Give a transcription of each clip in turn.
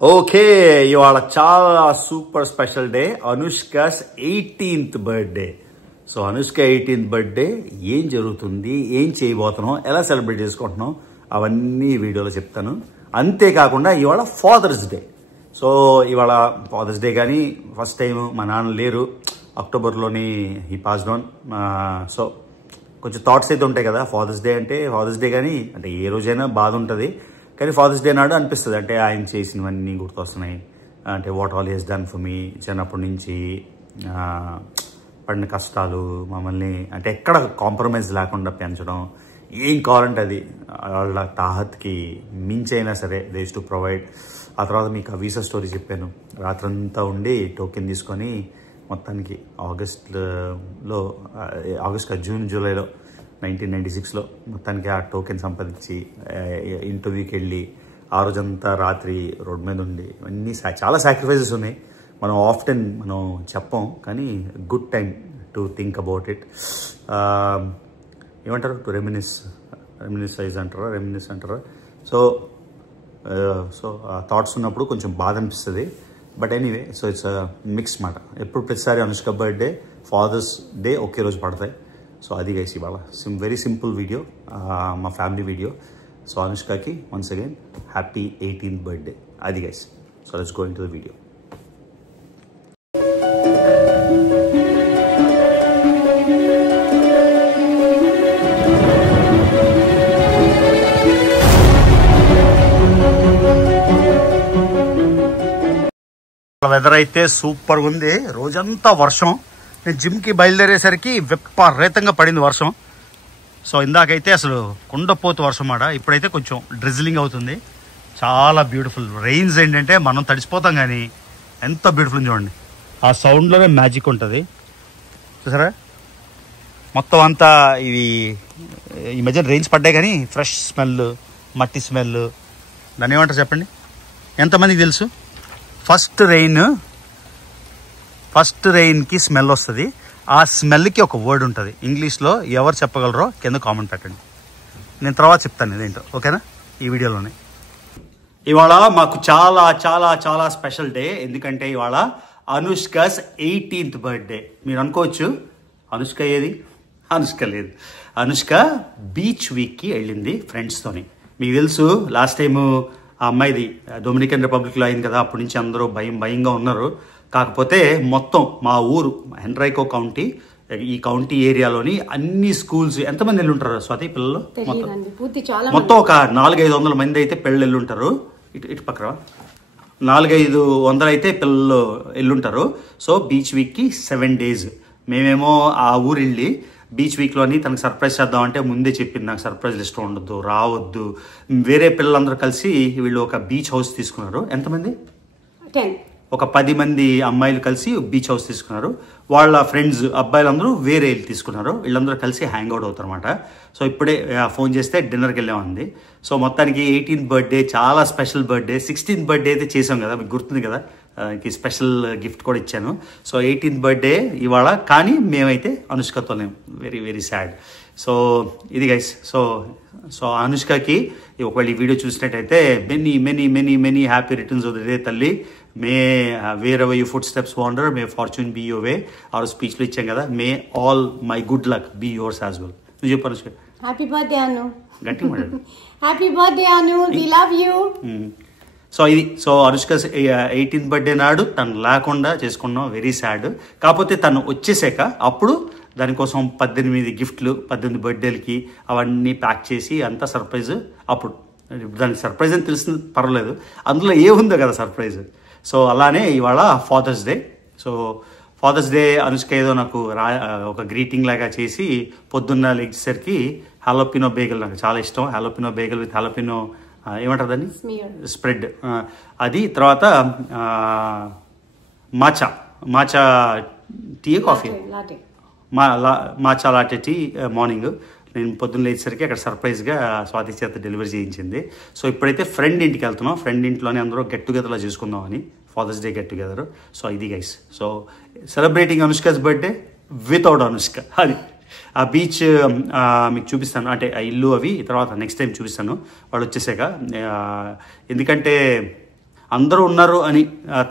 Okay, ఇవాళ చాలా super special day, Anushka's 18th birthday. So Anushka 18th birthday ఏం జరుగుతుంది, ఏం చేయబోతున్నాం, ఎలా సెలబ్రేట్ చేసుకుంటున్నాం అవన్నీ వీడియోలో చెప్తాను. అంతేకాకుండా ఇవాళ ఫాదర్స్ డే. సో ఇవాళ ఫాదర్స్ డే, కానీ ఫస్ట్ టైం మా నాన్న లేరు, అక్టోబర్లోని హీ పాస్డ్ ఆన్. సో కొంచెం థాట్స్ అయితే ఉంటాయి కదా, ఫాదర్స్ డే అంటే ఫాదర్స్ డే, కానీ అంటే ఏ రోజైనా బాధ ఉంటుంది, కానీ ఫాదర్స్ డే నాడు అనిపిస్తుంది అంటే ఆయన చేసినవన్నీ గుర్తొస్తున్నాయి. అంటే what all he's done for me, చిన్నప్పటి నుంచి పడిన కష్టాలు, మమ్మల్ని అంటే ఎక్కడ కాంప్రమైజ్ లేకుండా పెంచడం, ఏం కావాలంటే అది వాళ్ళ తాహత్కి మించైనా సరే దే యూస్ టు ప్రొవైడ్. ఆ తర్వాత మీకు ఆ వీసా స్టోరీ చెప్పాను, రాత్రంతా ఉండి టోకెన్ తీసుకొని మొత్తానికి జూన్ జూలైలో 1996లో మొత్తానికి ఆ టోకెన్ సంపాదించి ఇంటర్వ్యూకి వెళ్ళి ఆ రోజంతా రాత్రి రోడ్ మీద ఉండి అన్నీ చాలా సాక్రిఫైజెస్ ఉన్నాయి. మనం చెప్పం, కానీ good time to think about it. ఏమంటారు, టు రెమినిసైజ్ అంటారా. సో ఆ థాట్స్ ఉన్నప్పుడు కొంచెం బాధ అనిపిస్తుంది. But anyway, so it's mix మాట. ఎప్పుడు ప్రతిసారి అనుష్క బర్త్డే, ఫాదర్స్ డే ఒకే రోజు పడతాయి. సో అది గైస్ ఇవాళ వెరీ సింపుల్ వీడియో, మా ఫ్యామిలీ వీడియో. సో అనుష్కకి once again happy 18th birthday. అది guys. So let's go into the video. Weather అయితే సూపర్గా ఉంది, రోజంతా వర్షం. నేను జిమ్కి బయలుదేరేసరికి విపరీతంగా పడింది వర్షం. సో ఇందాకైతే అసలు కుండపోతు వర్షం మాట, ఇప్పుడైతే కొంచెం డ్రిజిలింగ్ అవుతుంది. చాలా బ్యూటిఫుల్. రెయిన్స్ ఏంటంటే మనం తడిసిపోతాం, కానీ ఎంత బ్యూటిఫుల్ చూడండి. ఆ సౌండ్లోనే మ్యాజిక్ ఉంటుంది చూసారా. మొత్తం అంతా ఈ మధ్య రెయిన్స్ పడ్డాయి, కానీ ఫ్రెష్ స్మెల్, మట్టి స్మెల్, దాన్ని ఏమంటారు చెప్పండి, ఎంతమందికి తెలుసు? ఫస్ట్ రెయిన్కి స్మెల్ వస్తుంది. ఆ స్మెల్కి ఒక వర్డ్ ఉంటుంది ఇంగ్లీష్లో, ఎవరు చెప్పగలరో కింద కామెంట్ పెట్టండి, నేను తర్వాత చెప్తాను ఇదేంటో. ఓకేనా, ఈ వీడియోలోనే. ఇవాళ మాకు చాలా చాలా చాలా స్పెషల్ డే, ఎందుకంటే ఇవాళ అనుష్కస్ 18th బర్త్డే. మీరు అనుకోవచ్చు అనుష్క ఏది, అనుష్క లేదు. అనుష్క బీచ్ వీక్కి వెళ్ళింది ఫ్రెండ్స్తోని. మీకు తెలుసు లాస్ట్ టైము ఆ అమ్మాయిది డొమినికన్ రిపబ్లిక్లో అయింది కదా, అప్పటి నుంచి అందరూ భయంగా ఉన్నారు. కాకపోతే మొత్తం మా ఊరు హెన్రైకో కౌంటీ, ఈ కౌంటీ ఏరియాలోని అన్ని స్కూల్స్, ఎంతమంది వెళ్ళి ఉంటారు స్వాతి పిల్లలు? మొత్తం ఒక 400-500 మంది అయితే పిల్లలు వెళ్ళుంటారు. ఇటు పక్కన 400-500 అయితే పిల్లలు వెళ్ళుంటారు. సో బీచ్ వీక్కి 7 days. మేమేమో ఆ ఊరు వెళ్ళి బీచ్ వీక్లోని తనకు సర్ప్రైజ్ చేద్దామంటే ముందే చెప్పింది, నాకు సర్ప్రైజ్ ఇష్టం ఉండొద్దు, రావద్దు. వేరే పిల్లలందరూ కలిసి వీళ్ళు ఒక బీచ్ హౌస్ తీసుకున్నారు. ఎంతమంది? 10. ఒక 10 మంది అమ్మాయిలు కలిసి బీచ్ హౌస్ తీసుకున్నారు. వాళ్ళ ఫ్రెండ్స్ అబ్బాయిలందరూ వేరే తీసుకున్నారు. వీళ్ళందరూ కలిసి హ్యాంగ్ అవుట్ అవుతారు అనమాట. సో ఇప్పుడే ఫోన్ చేస్తే డిన్నర్కి వెళ్ళామంది. సో మొత్తానికి 18th బర్త్డే చాలా స్పెషల్ బర్త్డే. 16th బర్త్డే అయితే చేసాం కదా, మీకు గుర్తుంది కదా, స్పెషల్ గిఫ్ట్ కూడా ఇచ్చాను. సో 18th బర్త్డే ఇవాళ, కానీ మేమైతే అనుష్కతో లేం. Very very sad. సో ఇది గైస్. సో అనుష్కకి ఒకవేళ ఈ వీడియో చూసినట్టయితే many many many many happy returns of the day తల్లి. May wherever you footsteps wander, may fortune be your way. ఆ రోజు స్పీచ్లో ఇచ్చాం కదా, may all my good luck be yours as well. నువ్వు చెప్పు Anushka. Happy birthday Anu. గట్టిగా మాట్లాడు. Happy birthday Anu, we love you. So ఇది. సో అనుష్క 18th బర్త్డే నాడు తను లేకుండా చేసుకున్నాం, వెరీ సాడ్. కాకపోతే తను వచ్చేసాక అప్పుడు దానికోసం 18 గిఫ్ట్లు, 18 బర్త్డేలకి అవన్నీ ప్యాక్ చేసి అంతా సర్ప్రైజ్. అప్పుడు దానికి సర్ప్రైజ్ అని తెలిసింది పర్వాలేదు, అందులో ఏముందో కదా సర్ప్రైజ్. సో అలానే ఇవాళ father's day. So father's day Anushka ఏదో నాకు ఒక గ్రీటింగ్ లాగా చేసి పొద్దున్న లేచేసరికి హాలోపినో బేగల్, నాకు చాలా ఇష్టం హాలోపినో బేగల్ విత్ హాలోపినో ఏమంటారు దాన్ని, స్ప్రెడ్. అది తర్వాత matcha tea, coffee, matcha latte tea morning. నేను పొద్దున్న లేచేసరికి అక్కడ సర్ప్రైజ్గా స్వాతి చేత డెలివరీ చేయించింది. సో ఇప్పుడైతే ఫ్రెండ్ ఇంటికి వెళ్తున్నాం. ఫ్రెండ్ ఇంట్లోనే అందరూ గెట్ టుగెదర్లో చేసుకుందామని, father's day get together. So ఇది guys. So celebrating Anushka's birthday without Anushka. అది ఆ బీచ్ మీకు చూపిస్తాను, అంటే ఆ ఇల్లు అవి తర్వాత నెక్స్ట్ టైం చూపిస్తాను వాళ్ళు వచ్చేసాక. ఎందుకంటే అందరూ ఉన్నారు అని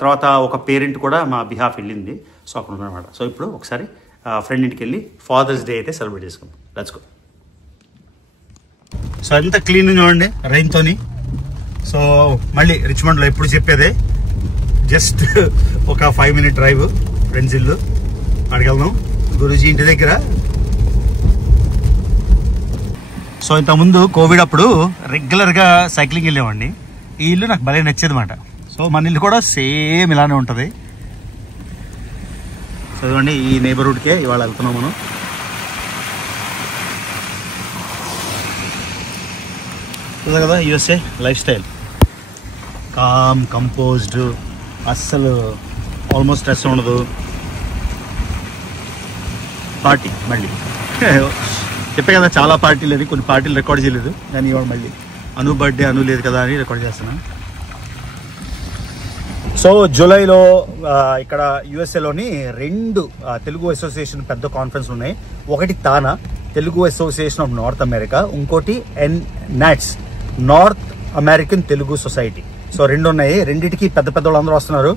తర్వాత ఒక పేరెంట్ కూడా మా బిహాఫ్ వెళ్ళింది. సో అక్కడ ఉన్నారన్నమాట. సో ఇప్పుడు ఒకసారి ఫ్రెండ్ ఇంటికి వెళ్ళి ఫాదర్స్ డే అయితే సెలబ్రేట్ చేసుకుందాం. Let's go. సో ఎంత క్లీన్ చూడండి రైన్తోని. సో మళ్ళీ రిచ్మండ్లో ఎప్పుడు చెప్పేదే, జస్ట్ ఒక 5 minute డ్రైవ్ ఫ్రెండ్స్ ఇల్లు. అక్కడికి వెళ్దాం గురూజీ ఇంటి దగ్గర. సో ఇంతకుముందు కోవిడ్ అప్పుడు రెగ్యులర్గా సైక్లింగ్ వెళ్ళేవాడిని. ఈ ఇల్లు నాకు భలే నచ్చేది అన్నమాట. సో మన ఇల్లు కూడా సేమ్ ఇలానే ఉంటుంది. సో ఇదిగోండి ఈ నైబర్హుడ్కే ఇవాళ వెళ్తున్నాం మనం. చూద్దాం కదా USA lifestyle, calm composed, అస్సలు ఆల్మోస్ట్ స్ట్రెస్ ఉండదు. పార్టీ మళ్ళీ చెప్పే కదా చాలా పార్టీలు అది, కొన్ని పార్టీలు రికార్డ్ చేయలేదు కానీ ఇవాళ మళ్ళీ అను బర్త్డే అను లేదు కదా అని రికార్డ్ చేస్తున్నాను. సో జూలైలో ఇక్కడ యుఎస్ఏలోని 2 తెలుగు అసోసియేషన్ పెద్ద కాన్ఫరెన్స్ ఉన్నాయి. ఒకటి TANA Telugu association of North America, ఇంకోటి NATS north American Telugu society. So 2 ఉన్నాయి. రెండింటికి పెద్ద పెద్ద వాళ్ళందరూ వస్తున్నారు.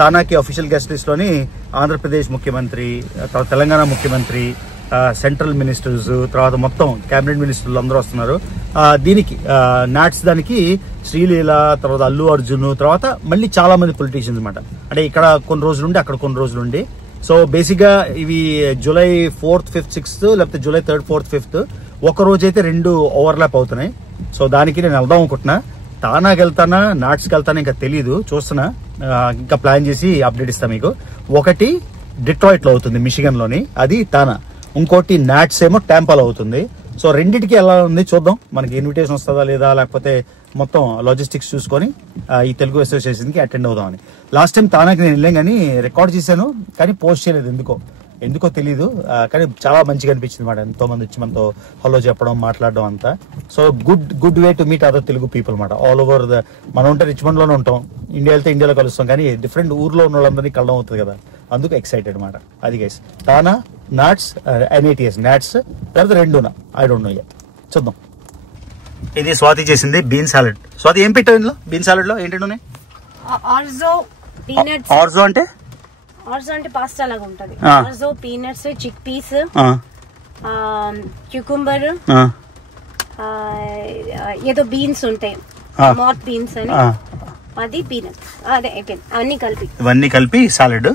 తానాకి అఫీషియల్ గెస్ట్ లిస్ట్ లోని ఆంధ్రప్రదేశ్ ముఖ్యమంత్రి, తర్వాత తెలంగాణ ముఖ్యమంత్రి, సెంట్రల్ మినిస్టర్స్, తర్వాత మొత్తం క్యాబినెట్ మినిస్టర్లు అందరూ వస్తున్నారు. దీనికి నాట్స్ దానికి శ్రీలీల, తర్వాత అల్లు అర్జున్, తర్వాత మళ్ళీ చాలా మంది పొలిటీషియన్స్ అనమాట. అంటే ఇక్కడ కొన్ని రోజులుండి అక్కడ కొన్ని రోజులుండి. సో బేసిక్ గా ఇవి జూలై 4th, 5th, 6th లేకపోతే జూలై 3rd, 4th, 5th ఒక రోజు అయితే 2 ఓవర్లాప్ అవుతున్నాయి. సో దానికి నేను వెళ్దాం అనుకుంటున్నా. తానాకి వెళ్తానా నాట్స్కి వెళ్తానా ఇంకా తెలీదు, చూస్తున్నా. ఇంకా ప్లాన్ చేసి అప్డేట్ ఇస్తా మీకు. ఒకటి డిట్రాయిట్ లో అవుతుంది మిషిగన్ లోని, అది తానా. ఇంకోటి నాట్స్ ఏమో టాంపాలో అవుతుంది. సో రెండింటికి ఎలా ఉంది చూద్దాం, మనకి ఇన్విటేషన్ వస్తుందా లేదా, లేకపోతే మొత్తం లాజిస్టిక్స్ చూసుకొని ఈ తెలుగు అసోసియేషన్ కి అటెండ్ అవుదామని. లాస్ట్ టైం తానాకి నేను వెళ్ళాం కానీ రికార్డ్ చేశాను కానీ పోస్ట్ చేయలేదు, ఎందుకో తెలీదు. కానీ చాలా మంచిగా అనిపించింది మాట. ఎంతో మంది వచ్చి మనతో హలో చెప్పడం, మాట్లాడడం అంతా. So good way to meet other Telugu people మాట. ఆల్ ఓవర్ మనం ఉంటే రిచ్మండ్ లోనే ఉంటాం, ఇండియా వెళ్తే ఇండియాలో కలుస్తాం, కానీ డిఫరెంట్ ఊర్లో ఉన్న వాళ్ళందరినీ కలడం అవుతుంది కదా, అందుకు ఎక్సైటెడ్ మాట. అది గైస్ తానా నాట్స్ NATS నాట్స్ తర్వాత 2 ఐ డోంట్ నో యet. చూద్దాం. ఇది స్వాతి చేసింది బీన్ సాలెడ్. స్వాతి ఏం పెట్టావు ఇందులో? బీన్ సాలెడ్ లో ఏంటి ఉన్నాయి? ఆర్జో అంటే పాస్తా లాగా ఉంటది. ఆర్జో పీనట్స్, చిక్ పీస్, క్యూకుంబర్, ఏదో బీన్స్ ఉంటాయి మార్క్ బీన్స్ అని, అది పీనట్స్, అదే అయిపోయింది. ఇవన్నీ కలిపి సాలెడ్.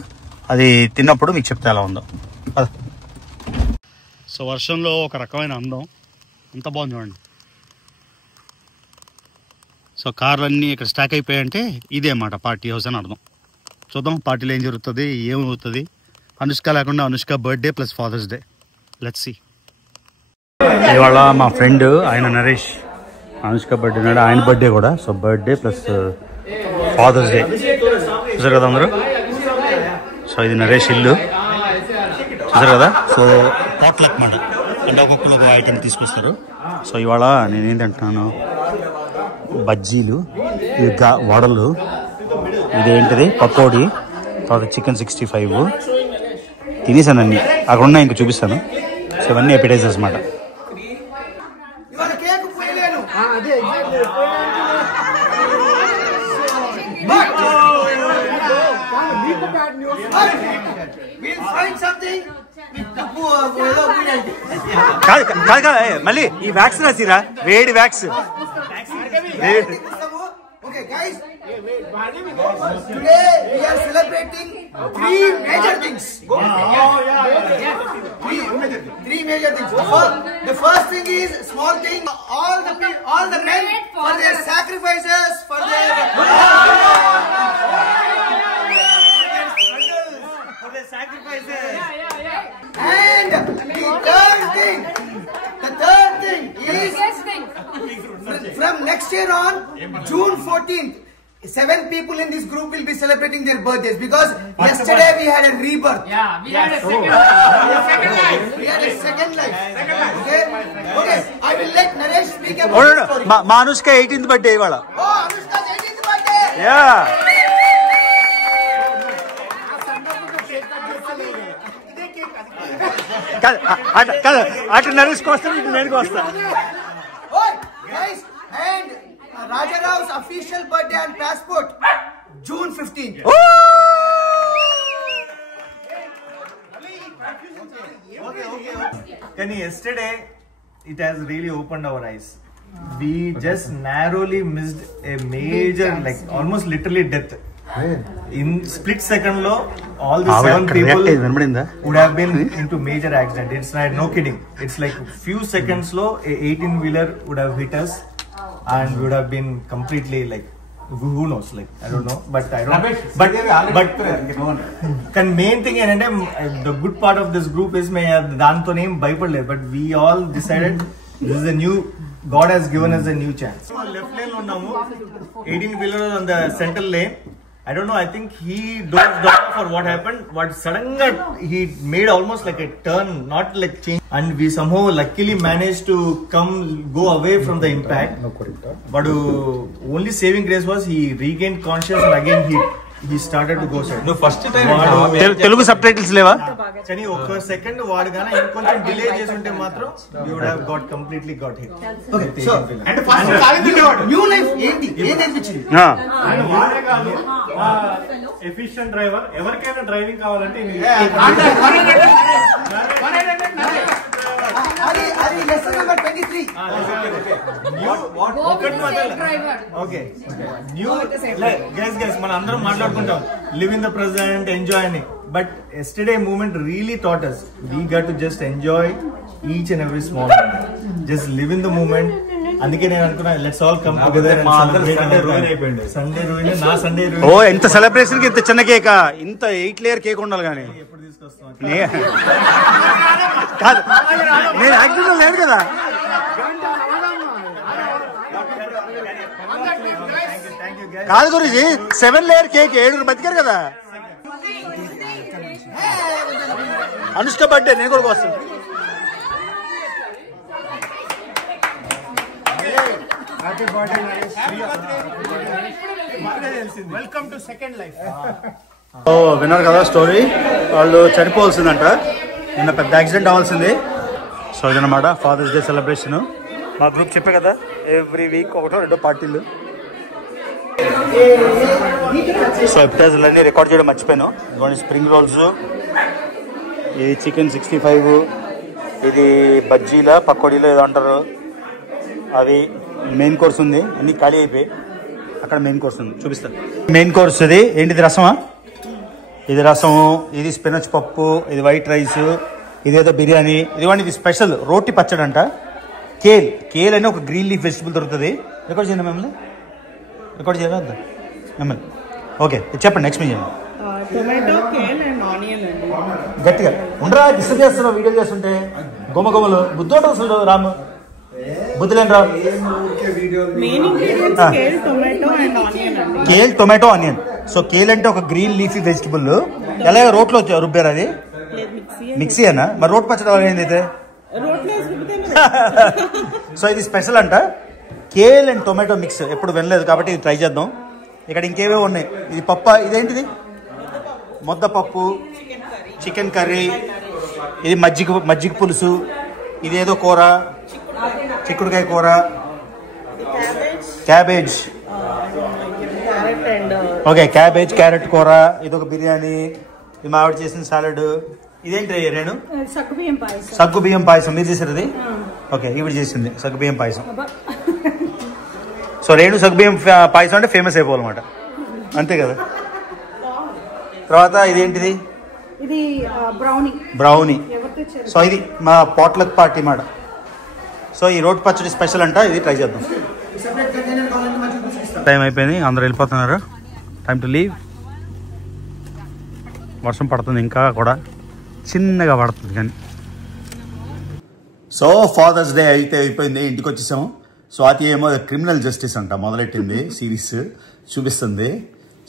అది తిన్నప్పుడు మీకు చెప్తే ఎలా ఉందో. సో వర్షంలో ఒక రకమైన అందం, అంత బాగుంది చూడండి. సో కార్లన్నీ ఇక్కడ స్టాక్ అయిపోయాయంటే ఇదే అన్నమాట పార్టీ హౌస్ అని అర్థం. చూద్దాం పార్టీలో ఏం జరుగుతుంది, ఏమవుతుంది. అనుష్క లేకుండా Anushka birthday plus father's day. Let's see. ఇవాళ మా ఫ్రెండ్ ఆయన నరేష్, అనుష్క బర్త్డే నాడు ఆయన బర్త్డే కూడా. So birthday plus father's day చూసారు కదా అందరూ. సో ఇది నరేష్ ఇల్లు చూసారు కదా. సో పాట్లక్ మాట, అంటే ఒక్కొక్కరు ఒక ఐటెం తీసుకొస్తారు. సో ఇవాళ నేనేంటంటున్నాను, బజ్జీలు, వడలు, ఇదేంటిది పకోడీ, తర్వాత చికెన్ 65 తినేసాను అన్ని. అక్కడ ఉన్నాయి ఇంకా చూపిస్తాను. సో ఇవన్నీ ఎపిటైజర్స్ అన్నమాట. కాదు మళ్ళీ ఈ వ్యాక్స్ రాసిరా, వేడి wax. Okay guys, today we are celebrating 3 major things. Three major things. The first thing is small thing. All the men for their sacrifices, for their sacrifices. And the third thing is from next year on, June 14th, 7 people in this group will be celebrating their birthdays, because yesterday we had a rebirth. Yeah, we had a second life. We had a second life. Okay. I will let Naresh speak about the story. మా Anushka 18th birthday ఇవాళ. Oh, Anushka's 18th birthday. Yeah. కాదు అటు నరేష్కి వస్తాను, ఇటు నేను వస్తాను. Guys, and Raja Rao's official birthday and passport, June 15th. Can yesterday it has really opened our eyes. We just narrowly missed a major, like almost literally death. In split second lo, all the 7 people would have been into major accident. It's like no kidding. It's like few seconds lo, a 18-wheeler would have hit us, and we would have been completely like, who knows, like I don't know, but I don't. But main thing and the good part of this group is danto name bhaypadle, but we all decided this is a new. God has given us a new chance. Left lane lo unnamu, 18-wheeler on the center lane. I don't know, I think he dozed off or what happened, but suddenly he made almost like a turn, not like change, and we somehow luckily managed to go away from the impact. But only saving grace was he regained conscious and again he started to go side. No, first time Telugu subtitles leva chani oka second vaadu gana inkoncham delay chesunte matram we would have completely got hit. Okay, so and first new life enti vichindi and vaade kaadu efficient driver evarkaina driving kavalante Ari lesson number 23. Okay. New guys మన అందరం మాట్లాడుకుంటాం live in the present, enjoy అని. But yesterday moment really taught us we got to just enjoy each and every small moment. Just live in the moment. అందుకే నేను అనుకున్నా let's all come together and celebrate. Sunday ruin నా Sunday ruin. ఓ ఎంత celebration కి ఇంత చిన్న కేక, ఇంత 8 లేయర్ కేక్ ఉండాలి గానీ ఎప్పుడు తీసుకొస్తాం కాదు, నేను యాక్టివ్ లేదు కదా. కాదు గురించి 7 లేయర్ కేక్ 7 బతికారు కదా. అనుష్క బర్త్డే నేను కూడా వస్తాను. Welcome to second life. విన్నారు కదా స్టోరీ. వాళ్ళు చనిపోవాల్సిందంట, నిన్న పెద్ద యాక్సిడెంట్ అవ్వాల్సింది. సో ఇదన్నమాట ఫాదర్స్ డే సెలబ్రేషన్. మా గ్రూప్ చెప్పే కదా ఎవ్రీ వీక్ ఒకటో రెండో పార్టీలు. సో ఎపిటైజర్లు అన్నీ రికార్డ్ చేయడం మర్చిపోయాను. ఇదిగోండి స్ప్రింగ్ రోల్స్, ఇది చికెన్ 65, ఇది బజ్జీల పకోడీలో ఏదో అంటారు అది. మెయిన్ కోర్స్ ఉంది, అన్ని ఖాళీ అయిపోయి. అక్కడ మెయిన్ కోర్స్ ఉంది, చూపిస్తాను. మెయిన్ కోర్స్ ఇది ఏంటిది, రసమా? ఇది రసము, ఇది స్పినచ్ పప్పు, ఇది వైట్ రైస్, ఇదేదో బిర్యానీ. ఇదిగోండి ఇది స్పెషల్ రోటి పచ్చడి అంట. కేల్ అని ఒక గ్రీన్ లీఫ్ వెజిటబుల్ దొరుకుతుంది. రికార్డ్ చేయండి మిమ్మల్ని, రికార్డ్ చేయవద్దా మిమ్మల్ని? ఓకే చెప్పండి, నెక్స్ట్ మీ చేయండి. టొమాటో, కేల్ అండ్ ఆనియన్ అండి. గట్టిగా ఉండరా, డిస్టర్బ్ చేస్తున్నావు వీడియో చేస్తుంటే. గుమ్మలు బుద్ధోడు అసలు రాము, బుద్ధులేని రావు. Main ingredients kale, tomato and onion అండి. Kale, tomato, onion. So kale అంటే ఒక గ్రీన్ లీఫీ వెజిటబుల్. ఎలా రోట్లో రుబ్బారు? అది మిక్సీ అన్నా? మరి రోట్ పచ్చడి ఏంది అయితే? సో ఇది స్పెషల్ అంట, కేల్ అండ్ టొమాటో మిక్స్. ఎప్పుడు వినలేదు కాబట్టి ఇది ట్రై చేద్దాం. ఇక్కడ ఇంకేవో ఉన్నాయి. ఇది పప్పు, ఇదేంటిది? ముద్దపప్పు, చికెన్ కర్రీ, ఇది మజ్జిగ పులుసు, ఇదేదో కూర, చిక్కుడుకాయ కూర, క్యాబేజ్. ఓకే, క్యాబేజ్ క్యారెట్ కూర, ఇదొక బిర్యానీ, ఇది మా ఆవిడ చేసిన సాలడ్. ఇదేంటి రేణు? సగ్గు బియ్యం పాయసం. మీరు చేసారు అది? ఓకే, ఈవిడ చేసింది సగ్గు బియ్యం పాయసం. సో రేణు సగ్గు బియ్యం పాయసం అంటే ఫేమస్ అయిపోవాలన్నమాట, అంతే కదా. తర్వాత ఇదేంటిది? ఇది బ్రౌనీ. సో ఇది మా పాట్లక్ పార్టీ మాట. సో ఈ రోటి పచ్చడి స్పెషల్ అంట, ఇది ట్రై చేద్దాం. టైం అయిపోయింది, అందరూ వెళ్ళిపోతున్నారు. Time to leave. వర్షం పడుతుంది, ఇంకా కూడా చిన్నగా పడుతుంది కానీ. సో ఫాదర్స్ డే అయితే అయిపోయింది, ఇంటికి వచ్చేసాము. స్వాతి ఏమో క్రిమినల్ జస్టిస్ అంట మొదలెట్టింది, సిరీస్ చూపిస్తుంది.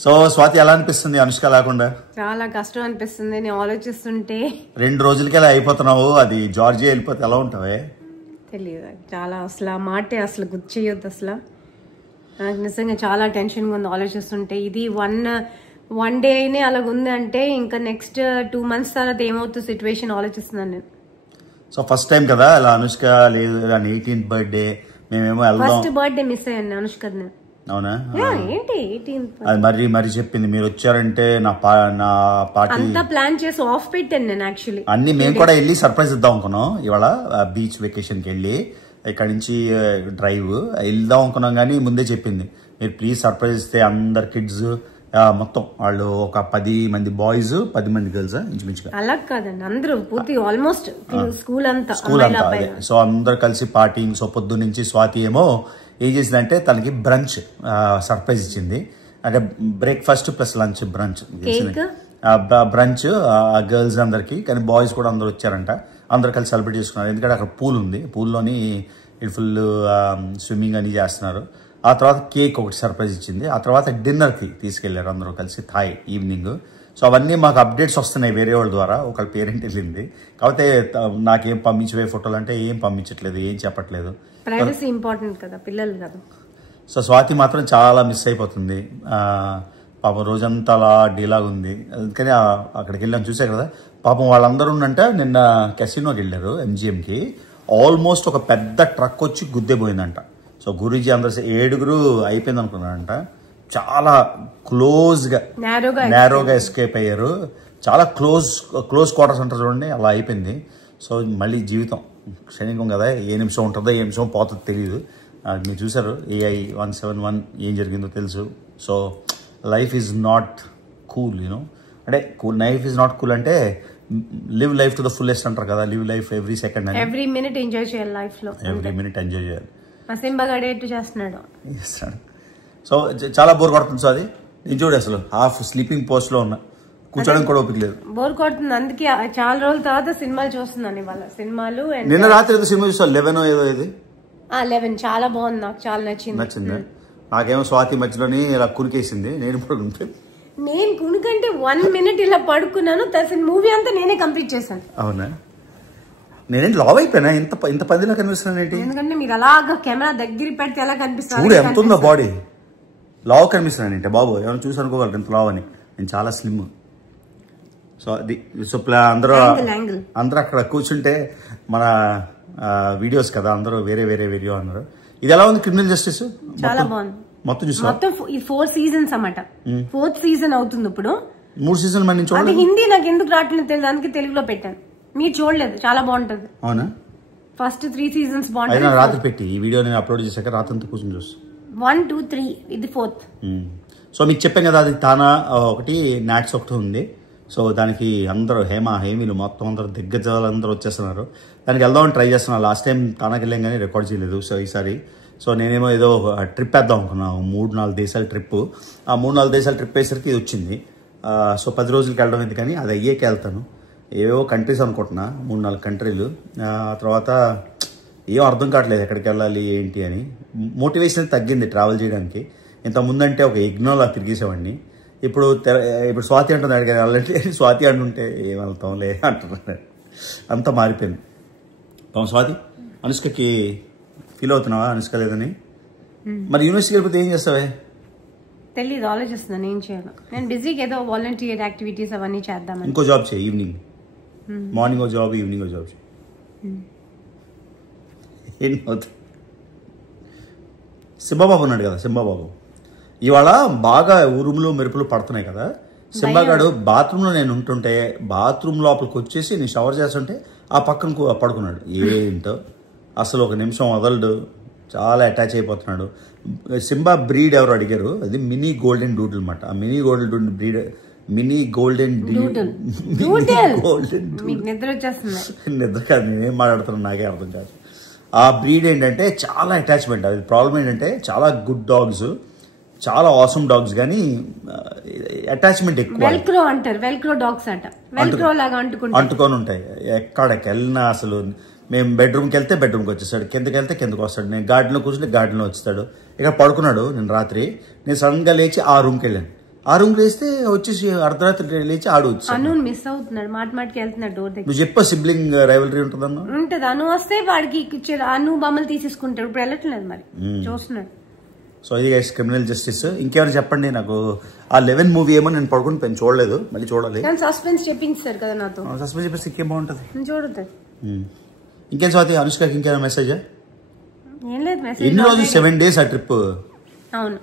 సో స్వాతి ఎలా అనిపిస్తుంది అనుష్క లేకుండా? చాలా కష్టం అనిపిస్తుంది నేను ఆలోచిస్తుంటే. 2 రోజులకి ఎలా అయిపోతున్నావు, అది జార్జియా వెళ్ళిపోతే ఎలా ఉంటావే తెలియదు. చాలా అసలు ఆ మాటే అసలు గుర్తు చేయొద్దు. అసలు నాకు నిజంగా చాలా టెన్షన్గా ఉంది ఆలోచిస్తుంటే. ఇది వన్ డే అయినా అలాగ ఉంది అంటే ఇంకా నెక్స్ట్ 2 months తర్వాత ఏమవుతుంది సిచ్యువేషన్ ఆలోచిస్తున్నాను నేను. సో ఫస్ట్ టైం కదా అలా అనుష్క లేదు, 18th బర్త్డే మేమేమో వెళ్దాం. ఫస్ట్ బర్త్డే మిస్ అయ్యాను అనుష్కర్ని. అవునా? ఏంటి 18th అది మరి చెప్పింది, మీరు వచ్చారంటే నా పార్టీ అంతా ప్లాన్ చేసి ఆఫ్ పెట్టాను నేను. యాక్చువల్లీ అన్ని మేము కూడా వెళ్ళి సర్ప్రైజ్ ఇద్దాం అనుకున్నాం. ఇవాళ బీచ్ వెకేషన్కి వెళ్ళి ఇక్కడ నుంచి డ్రైవ్ వెళ్దాం అనుకున్నాం, కానీ ముందే చెప్పింది మీరు ప్లీజ్ సర్ప్రైజ్ ఇస్తే అందరు కిడ్స్ మొత్తం వాళ్ళు ఒక 10 మంది బాయ్స్ 10 మంది గర్ల్స్ ఇంచుమించుగా. అలా కాదండి, అందరూ పూర్తి ఆల్మోస్ట్ స్కూల్ అంతా. సో అందరు కలిసి పార్టీ. సో పొద్దు నుంచి స్వాతి ఏమో ఏం చేసిందంటే తనకి బ్రంచ్ సర్ప్రైజ్ ఇచ్చింది. అంటే breakfast plus lunch branch girls అందరికి, కానీ బాయ్స్ కూడా అందరు వచ్చారంట. అందరు కలిసి సెలబ్రేట్ చేసుకున్నారు. ఎందుకంటే అక్కడ పూల్ ఉంది, పూల్లోని ఫుల్ స్విమ్మింగ్ అని చేస్తున్నారు. ఆ తర్వాత కేక్ ఒకటి సర్ప్రైజ్ ఇచ్చింది. ఆ తర్వాత డిన్నర్కి తీసుకెళ్లారు అందరూ కలిసి థాయ్ ఈవినింగ్. సో అవన్నీ మాకు అప్డేట్స్ వస్తున్నాయి వేరే వాళ్ళ ద్వారా. ఒకళ్ళ పేరెంట్ వెళ్ళింది, కాకపోతే నాకేం పంపించవే ఫోటోలు అంటే ఏం పంపించట్లేదు, ఏం చెప్పట్లేదు. ప్రైవసీ ఇంపార్టెంట్ కదా, పిల్లలు కదా. సో స్వాతి మాత్రం చాలా మిస్ అయిపోతుంది. పాపం రోజంతా అలా డీలాగా ఉంది. అందుకని అక్కడికి వెళ్ళాం, చూసారు కదా. పాపం వాళ్ళందరూ ఉన్నంట నిన్న కెసినోకి వెళ్ళారు MGMకి. ఆల్మోస్ట్ ఒక పెద్ద ట్రక్ వచ్చి గుద్దేపోయిందంట. సో గురూజీ అందరూ 7 అయిపోయింది అనుకున్నారంట. చాలా క్లోజ్గా నేరోగా ఎస్కేప్ అయ్యారు. చాలా క్లోజ్ క్వార్టర్స్ అంటారు చూడండి, అలా అయిపోయింది. సో మళ్ళీ జీవితం క్షణికం కదా, ఏ నిమిషం ఉంటుందో ఏ నిమిషం పోతుందో తెలియదు. మీరు చూసారు AI 171 ఏం జరిగిందో తెలుసు. So life is not cool, you know. అంటే లైఫ్ ఈజ్ నాట్ కూల్ అంటే live life to the fullest అంటారు కదా. Live life every second, every minute enjoy చేయాలి లైఫ్ లో. ఎవ్రీ మినిట్ ఎంజాయ్ చేయాలి. చేస్తున్నాడు. సో చాలా బోర్ కొడుతుంది. సో అది నేను చూడు అసలు హాఫ్ స్లీపింగ్ పోస్ట్ లో ఉన్నా, కూర్చోడం కూడా ఓపిక లేదు, బోర్ కొడుతుంది. అందుకే చాలా రోజుల తర్వాత సినిమాలు చూస్తున్నాను ఇవాళ. సినిమాలు నిన్న రాత్రి ఏదో సినిమా చూసా 11 ఏదో ఇది 11 చాలా బాగుంది, నాకు చాలా నచ్చింది. నాకేమో స్వాతి మధ్యలోని ఇలా కురికేసింది. నేను కునికంటే 1 minute ఇలా పడుకున్నాను. మూవీ అంతా నేనే కంప్లీట్ చేశాను. అవునా? నేనేం లావ్ అయిపోయినా ఇంత పదిలా కనిపిస్తున్నాను ఏంటి? ఎందుకంటే మీరు అలాగా కెమెరా దగ్గర పెడితే ఎలా కనిపిస్తుంది చూడు, ఎంత ఉందో బాడీ. లావ్ కనిపిస్తున్నాను ఏంటి బాబు? ఏమైనా చూసి అనుకోగలరు ఇంత లావ్ అని. నేను చాలా స్లిమ్. సో అది అందరూ అక్కడ కూర్చుంటే మన వీడియోస్ కదా, అందరూ వేరే వీడియో అన్నారు. ఇది ఎలా ఉంది క్రిమినల్ జస్టిస్? చాలా బాగుంది. మొత్తం చూసా. మొత్తం 4 seasons అన్నమాట. 4th season అవుతుంది ఇప్పుడు. 3 seasons మరి నేను చూడలేదు. హిందీ నాకు ఎందుకు రావట్లేదు తెలియదు, అందుకే తెలుగులో పెట్టాను. మీరు చూడలేదు, చాలా బాగుంటది. అవునా? ఫస్ట్ 3 seasons బాగుంటది. రాత్రి పెట్టి ఈ వీడియో నేను అప్లోడ్ చేశాక రాత్రి అంతా కూర్చొని చూస్తాను. 1, 2, 3 ఇది 4th. సో మీకు చెప్పాను కదా, అది తానా ఒకటి నాట్స్ ఒకటి ఉంది. సో దానికి అందరూ హేమీలు మొత్తం అందరూ దిగ్గజాలందరూ వచ్చేస్తున్నారు. దానికి వెళ్దామని ట్రై చేస్తున్నాను. లాస్ట్ టైం తానాకి వెళ్ళాం కానీ రికార్డ్ చేయలేదు. సో ఈసారి సో నేనేమో ఏదో ట్రిప్ వేద్దాం అనుకున్నాను, 3-4 దేశాల ట్రిప్. ఆ 3-4 దేశాల ట్రిప్ వేసరికి ఇది వచ్చింది. సో 10 రోజులకి వెళ్ళడం ఎందుకు కానీ అది అయ్యేకి వెళ్తాను. ఏవో కంట్రీస్ అనుకుంటున్నా, 3-4 కంట్రీలు. తర్వాత ఏం అర్థం కావట్లేదు ఎక్కడికి వెళ్ళాలి ఏంటి అని. మోటివేషన్ తగ్గింది ట్రావెల్ చేయడానికి. ఇంత ముందంటే ఒక ఇగ్నోలా తిరిగేసేవాడిని. ఇప్పుడు స్వాతి అంటుంది అడిగారు వెళ్ళంటే, స్వాతి అంటుంటే ఏం వెళ్తాంలే అంటున్నారు. అంతా మారిపోయింది. స్వాతి అనుష్కకి ఫీల్ అవుతున్నావా? అనుష్క లేదని. మరి యూనివర్సిటీకి వెళ్ళిపోతే ఏం చేస్తావే? తెలీదు, ఆలోచిస్తున్నాను ఏం చేయాలో. నేను బిజీగా ఏదో వాలంటీర్ యాక్టివిటీస్ అవన్నీ చేద్దామని. ఇంకో జాబ్ చేయి, ఈవినింగ్. మార్నింగ్ ఓ జాబ్, ఈవినింగ్ ఓ జాబ్ చేయి. ఏం అవుతుంది? సింబాబాబు ఉన్నాడు కదా, సింబాబాబు ఇవాళ బాగా ఉరుములు మెరుపులు పడుతున్నాయి కదా. సింబాగాడు బాత్రూంలో నేను ఉంటుంటే బాత్రూమ్ లోపలికి వచ్చేసి నేను షవర్ చేస్తుంటే ఆ పక్కన పడుకున్నాడు. ఏంటో అసలు ఒక నిమిషం వదలడు, చాలా అటాచ్ అయిపోతున్నాడు. సింబా బ్రీడ్ ఎవరు అడిగారు, అది మినీ గోల్డెన్ డూడల్ అనమాట. ఆ mini golden breed, mini golden నిద్ర కాదు, నేనేం మాట్లాడుతున్నాను నాకే అర్థం కాదు. ఆ బ్రీడ్ ఏంటంటే చాలా అటాచ్మెంట్. అది ప్రాబ్లం ఏంటంటే చాలా గుడ్ డాగ్స్, చాలా ఆసమ్ డాగ్స్, కానీ అటాచ్మెంట్ ఎక్కువ. వెల్క్రో అంటారు, వెల్క్రో డాగ్స్ అంట. వెల్క్రో లాగా అంటుకొని ఉంటాయి. ఎక్కడికి వెళ్ళినా అసలు మేము బెడ్రూమ్కి వెళ్తే బెడ్రూమ్కి వచ్చేస్తాడు, కిందకి వెళ్తే కిందకి వస్తాడు. నేను గార్డెన్లో కూర్చుంటే గార్డెన్లో వచ్చేస్తాడు. ఇక్కడ పడుకున్నాడు. నేను రాత్రి నేను సడన్గా లేచి ఆ రూమ్కి వెళ్ళాను. ఆ రూమ్కి లేస్తే వచ్చేసి అర్ధరాత్రి లేచి ఆడు వచ్చి అను మిస్ అవుతున్నాడు, మాటికి వెళ్తున్నాడు డోర్ దగ్గర. నువ్వు చెప్ప సిబ్లింగ్ రైవలరీ ఉంటుందన్న ఉంటుంది. అను వస్తే వాడికి అను బొమ్మలు తీసేసుకుంటాడు. ఇప్పుడు వెళ్ళట్లేదు, మరి చూస్తున్నాడు. సో ఇది గైస్ క్రిమినల్ జస్టిస్. ఇంకేమైనా చెప్పండి నాకు. ఆ 11 మూవీ ఏమో నేను పడుకుని పెన్ చూడలేదు, మళ్ళీ చూడాలి. సస్పెన్స్ చెప్పించారు కదా నాతో. సస్పెన్స్ చెప్పేసి ఇంకేం బాగుంటుంది చూడదు. ఇంకేం స్వాతి? అనుష్కకి ఇంకేమైనా మెసేజ్? ఏం లేదు మెసేజ్ ఎన్ని రోజులు 7 days ఆ ట్రిప్ అవును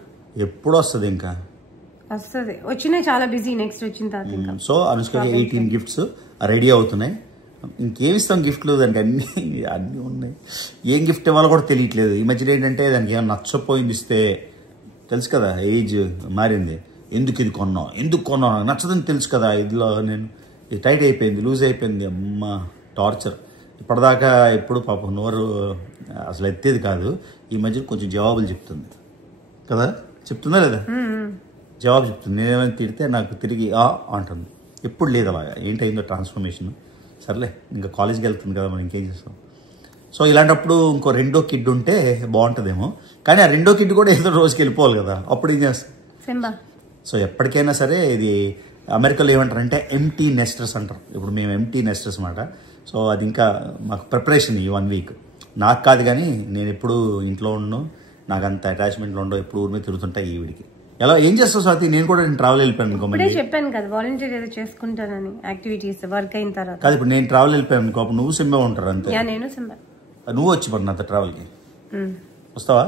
ఎప్పుడు వస్తుంది ఇంకా వస్తుంది వచ్చినాయి చాలా బిజీ నెక్స్ట్ వచ్చిన తర్వాత ఇంకా సో అనుష్కకి 18 గిఫ్ట్స్ రెడీ అవుతున్నాయి ఇంకేమి ఇస్తాం గిఫ్ట్లు అంటే అన్నీ ఉన్నాయి ఏం గిఫ్ట్ ఇవ్వాలో కూడా తెలియట్లేదు ఈ మధ్యలో ఏంటంటే దానికి ఏమైనా నచ్చపోయింది ఇస్తే తెలుసు కదా ఏజ్ మారింది ఎందుకు ఇది కొన్నావు ఎందుకు కొన్నావు నచ్చదని తెలుసు కదా ఇదిలో నేను ఇది టైట్ అయిపోయింది లూజ్ అయిపోయింది అమ్మ టార్చర్ ఇప్పటిదాకా ఎప్పుడు పాపం నోరు అసలు ఎత్తేది కాదు ఈ మధ్య కొంచెం జవాబులు చెప్తుంది కదా చెప్తుందా లేదా జవాబు చెప్తుంది నేనేమైనా తిడితే నాకు తిరిగి అంటుంది ఎప్పుడు లేదు అలాగా ఏంటైందో ట్రాన్స్ఫర్మేషన్ సర్లే ఇంకా కాలేజ్కి వెళ్తుంది కదా మనం ఇంకేం చేస్తాం సో ఇలాంటప్పుడు ఇంకో రెండో కిడ్ ఉంటే బాగుంటుందేమో కానీ ఆ రెండో కిడ్ కూడా ఏదో రోజుకి వెళ్ళిపోవాలి కదా అప్పుడు ఏం చేస్తాం సో ఎప్పటికైనా సరే ఇది అమెరికాలో ఏమంటారంటే ఎంటీ నెస్టర్స్ అంటారు ఇప్పుడు మేము ఎంటీ నెస్టర్స్ అన్నమాట సో అది ఇంకా మాకు ప్రిపరేషన్ ఈ 1 week నాకు కాదు కానీ నేను ఎప్పుడు ఇంట్లో ఉండను నాకు అంత అటాచ్మెంట్లో ఉండవు ఎప్పుడు ఊరి మీద తిరుగుతుంటాయి ఈ వీడికి ఎలా ఏం చేస్తావు స్వాతి నేను కూడా ట్రావెల్ వెళ్ళిపోయాను ఇప్పుడే చెప్పాను కదా వాలంటీర్ ఏదో చేసుకుంటానని యాక్టివిటీస్ వర్క్ అయిన తర్వాత కాదు ఇప్పుడు నేను ట్రావెల్ వెళ్ళిపోయాను అనుకో అప్పుడు నువ్వు సింబా ఉంటారు అంతే నేను సింబా నువ్వు వచ్చి పడు నాతో ట్రావెల్కి వస్తావా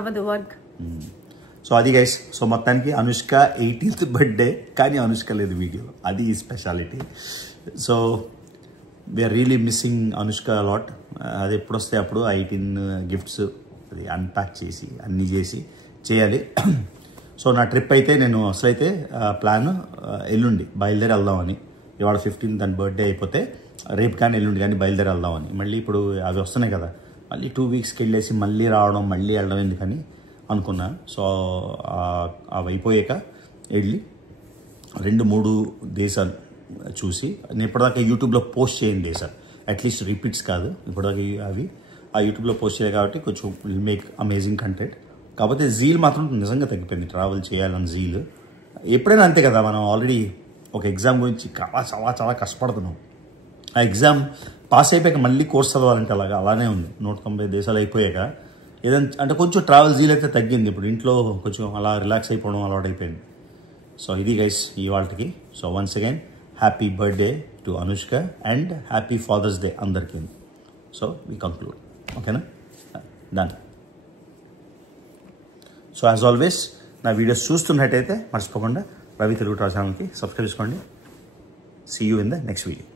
అవ్వదు వర్క్ సో అది గైస్ సో మొత్తానికి అనుష్క 18th బర్త్డే కానీ అనుష్క లేదు వీడియో అది ఈ speciality so we're really missing Anushka lot అది ఎప్పుడు వస్తే అప్పుడు 18 గిఫ్ట్స్ అది అన్ప్యాక్ చేసి అన్నీ చేసి చేయాలి సో నా ట్రిప్ అయితే నేను అసలైతే ప్లాన్ ఎల్లుండి బయలుదేరి వెళ్దామని ఇవాళ 15th దాని బర్త్డే అయిపోతే రేపు కానీ ఎల్లుండి కానీ బయలుదేరి వెళ్దామని మళ్ళీ ఇప్పుడు అవి వస్తున్నాయి కదా మళ్ళీ 2 weeksకి వెళ్ళేసి మళ్ళీ రావడం మళ్ళీ వెళ్ళడం ఎందుకని అనుకున్నా సో అవి అయిపోయాక వెళ్ళి 2-3 దేశాలు చూసి నేను ఇప్పటిదాకా యూట్యూబ్లో పోస్ట్ చేయండి దేశాలు అట్లీస్ట్ రిపీట్స్ కాదు ఇప్పటిదాకా అవి ఆ యూట్యూబ్లో పోస్ట్ చేయాలి కాబట్టి కొంచెం విల్ మేక్ అమేజింగ్ కంటెంట్ కాకపోతే జీల్ మాత్రం నిజంగా తగ్గిపోయింది ట్రావెల్ చేయాలని జీల్ ఎప్పుడైనా అంతే కదా మనం ఆల్రెడీ ఒక ఎగ్జామ్ గురించి చాలా కష్టపడుతున్నాం ఆ ఎగ్జామ్ పాస్ అయిపోయాక మళ్ళీ కోర్స్ చదవాలంటే అలానే ఉంది 190 దేశాలు అయిపోయాక ఏదంటే అంటే కొంచెం ట్రావెల్ జీల్ అయితే తగ్గింది ఇప్పుడు ఇంట్లో కొంచెం అలా రిలాక్స్ అయిపోవడం అలవాటు అయిపోయింది సో ఇది గైస్ ఇవాళకి so once again happy birthday to Anushka and happy father's day అందరికీ సో వీ కంక్లూడ్ ఓకేనా డన్ సో యాజ్ ఆల్వేస్ నా వీడియోస్ చూస్తున్నట్టయితే మర్చిపోకుండా రవి తెలుగు ఛానల్కి సబ్స్క్రైబ్ చేసుకోండి see you in the next video